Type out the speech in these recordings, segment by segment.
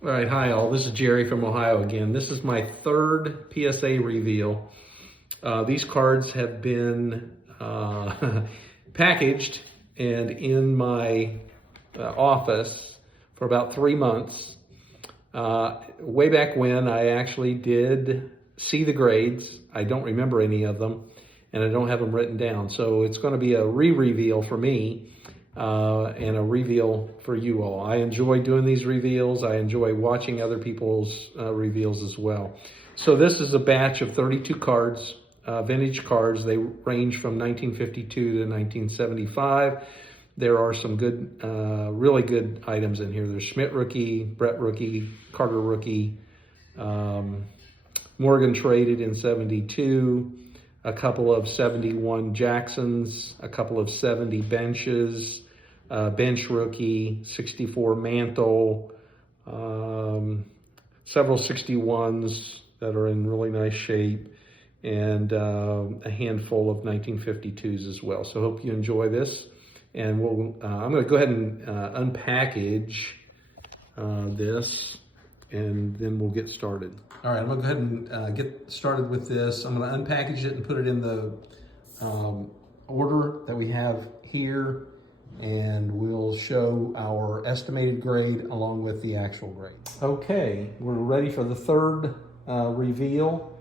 All right, hi all. This is Jerry from Ohio again. This is my third PSA reveal. These cards have been packaged and in my office for about 3 months. Way back when, I actually did see the grades. I don't remember any of them, and I don't have them written down. So it's going to be a re-reveal for me. And a reveal for you all. I enjoy doing these reveals. I enjoy watching other people's reveals as well. So this is a batch of 32 cards, vintage cards. They range from 1952 to 1975. There are some good, really good items in here. There's Schmidt rookie, Brett rookie, Carter rookie, Morgan traded in 72, a couple of 71 Jacksons, a couple of 70 benches, bench rookie, 64 Mantle, several 61s that are in really nice shape, and a handful of 1952s as well. So hope you enjoy this. And I'm going to go ahead and unpackage this, and then we'll get started. All right, I'm going to go ahead and get started with this. I'm going to unpackage it and put it in the order that we have here, and we'll show our estimated grade along with the actual grade. Okay, we're ready for the third reveal.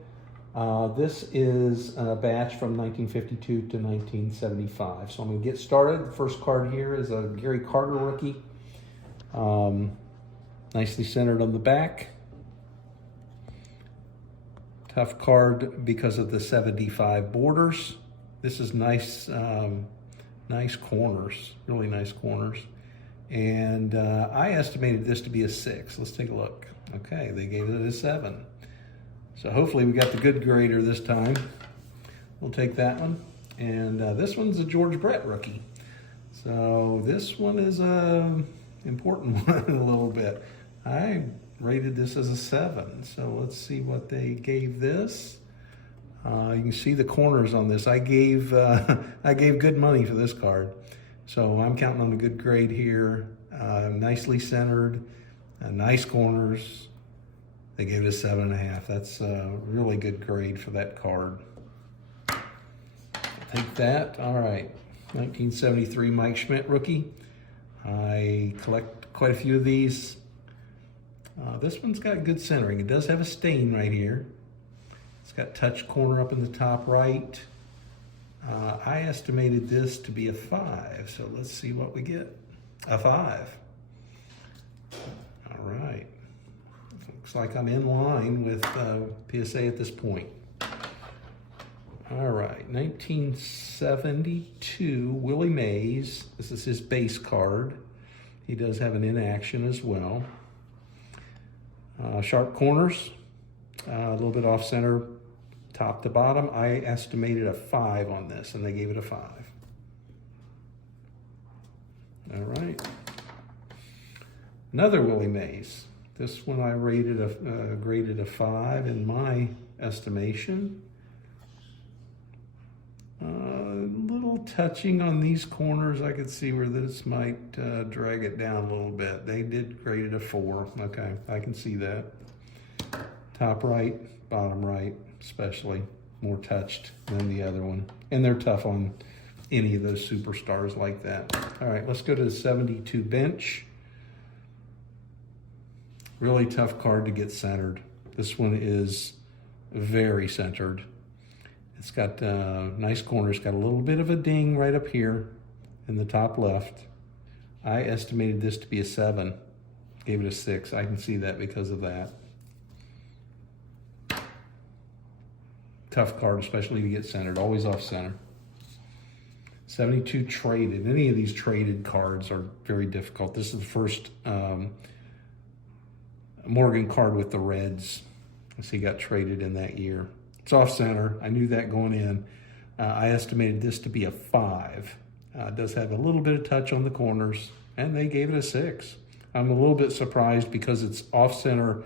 This is a batch from 1952 to 1975. So I'm going to get started. The first card here is a Gary Carter rookie. Nicely centered on the back. Tough card because of the 75 borders. This is nice, nice corners, really nice corners. And I estimated this to be a 6. Let's take a look. Okay, they gave it a 7. So hopefully we got the good grader this time. We'll take that one. And this one's a George Brett rookie. So this one is a important one a little bit. I rated this as a 7. So let's see what they gave this. You can see the corners on this. I gave good money for this card. So I'm counting on a good grade here. Nicely centered, nice corners. They gave it a 7.5. That's a really good grade for that card. Take that. All right. 1973 Mike Schmidt rookie. I collect quite a few of these. This one's got good centering. It does have a stain right here. It's got touch corner up in the top right. I estimated this to be a 5. So let's see what we get. A 5. All right. Looks like I'm in line with PSA at this point. All right, 1972, Willie Mays. This is his base card. He does have an in action as well. Sharp corners, a little bit off center, top to bottom. I estimated a 5 on this, and they gave it a 5. All right. Another Willie Mays. This one I rated graded a 5 in my estimation. A little touching on these corners. I could see where this might drag it down a little bit. They did grade it a 4. Okay, I can see that. Top right, bottom right, especially more touched than the other one. And they're tough on any of those superstars like that. All right, let's go to the 72 bench. Really tough card to get centered. This one is very centered. It's got nice corners, got a little bit of a ding right up here in the top left. I estimated this to be a 7, gave it a 6. I can see that because of that. Tough card, especially to get centered, always off center. 72 traded. Any of these traded cards are very difficult. This is the first Morgan card with the Reds. So he got traded in that year. It's off center. I knew that going in. I estimated this to be a 5. It does have a little bit of touch on the corners, and they gave it a 6. I'm a little bit surprised because it's off center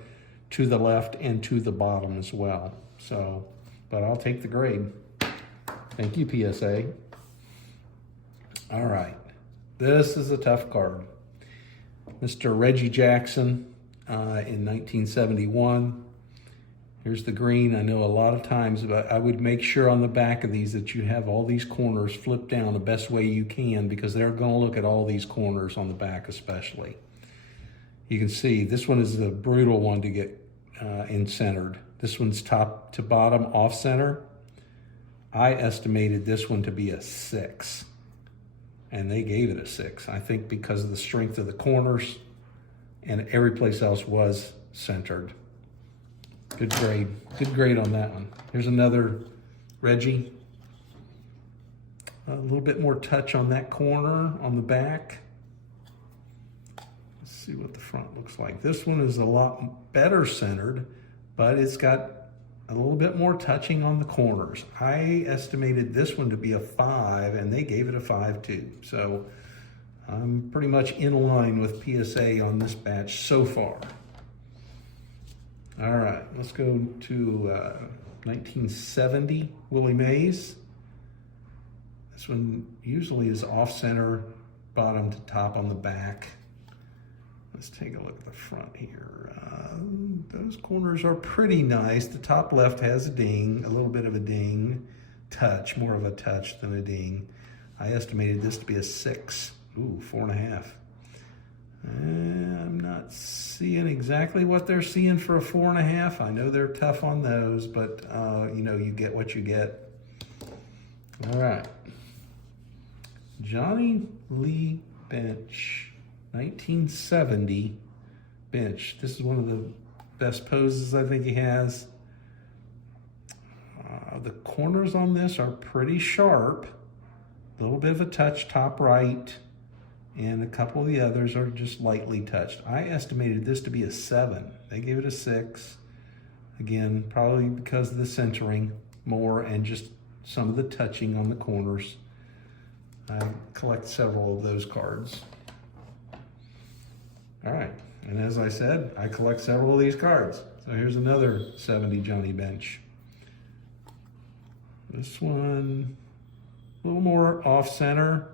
to the left and to the bottom as well. So, but I'll take the grade. Thank you, PSA. All right. This is a tough card. Mr. Reggie Jackson. in 1971. Here's the green. I know a lot of times, but I would make sure on the back of these that you have all these corners flipped down the best way you can, because they're going to look at all these corners on the back especially. You can see this one is the brutal one to get in centered. This one's top to bottom off center. I estimated this one to be a 6, and they gave it a 6. I think because of the strength of the corners, and every place else was centered. Good grade on that one. Here's another Reggie. A little bit more touch on that corner on the back. Let's see what the front looks like. This one is a lot better centered, but it's got a little bit more touching on the corners. I estimated this one to be a 5, and they gave it a 5 too. So I'm pretty much in line with PSA on this batch so far. All right, let's go to 1970 Willie Mays. This one usually is off center, bottom to top on the back. Let's take a look at the front here. Those corners are pretty nice. The top left has a ding, a little bit of a ding, touch, more of a touch than a ding. I estimated this to be a 6. Ooh, 4.5. I'm not seeing exactly what they're seeing for a 4.5. I know they're tough on those, but you know, you get what you get. All right. Johnny Lee Bench, 1970 bench. This is one of the best poses I think he has. The corners on this are pretty sharp. A little bit of a touch top right, and a couple of the others are just lightly touched. I estimated this to be a 7. They gave it a 6. Again, probably because of the centering more and just some of the touching on the corners. I collect several of those cards. All right, and as I said, I collect several of these cards. So here's another 70 Johnny Bench. This one, a little more off center,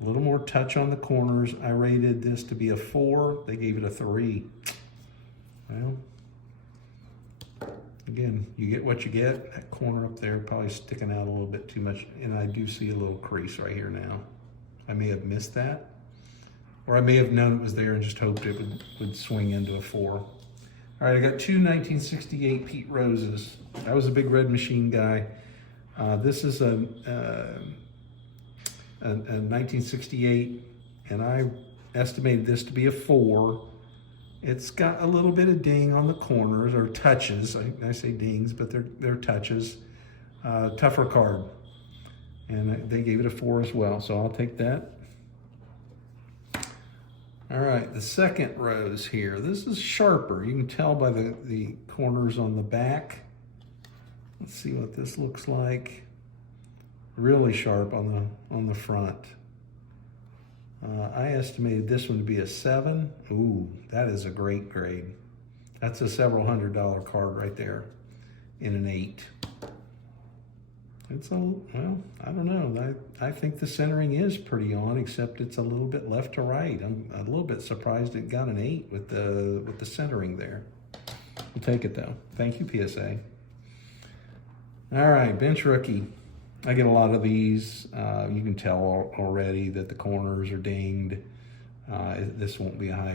a little more touch on the corners. I rated this to be a 4. They gave it a 3. Well, again, you get what you get. That corner up there probably sticking out a little bit too much, and I do see a little crease right here now. I may have missed that, or I may have known it was there and just hoped it would swing into a 4. All right, I got 2 1968 Pete Roses. I was a big Red Machine guy. This is a 1968, and I estimated this to be a 4. It's got a little bit of ding on the corners, or touches. I say dings, but they're touches. Tougher card, and they gave it a 4 as well, so I'll take that. All right, the second rose here. This is sharper. You can tell by the corners on the back. Let's see what this looks like. Really sharp on the front. I estimated this one to be a 7. Ooh, that is a great grade. That's a several $100 card right there in an 8. It's well, I don't know. I think the centering is pretty on, except it's a little bit left to right. I'm a little bit surprised it got an 8 with the centering there. We'll take it though. Thank you, PSA. All right, bench rookie. I get a lot of these. You can tell already that the corners are dinged. This won't be a high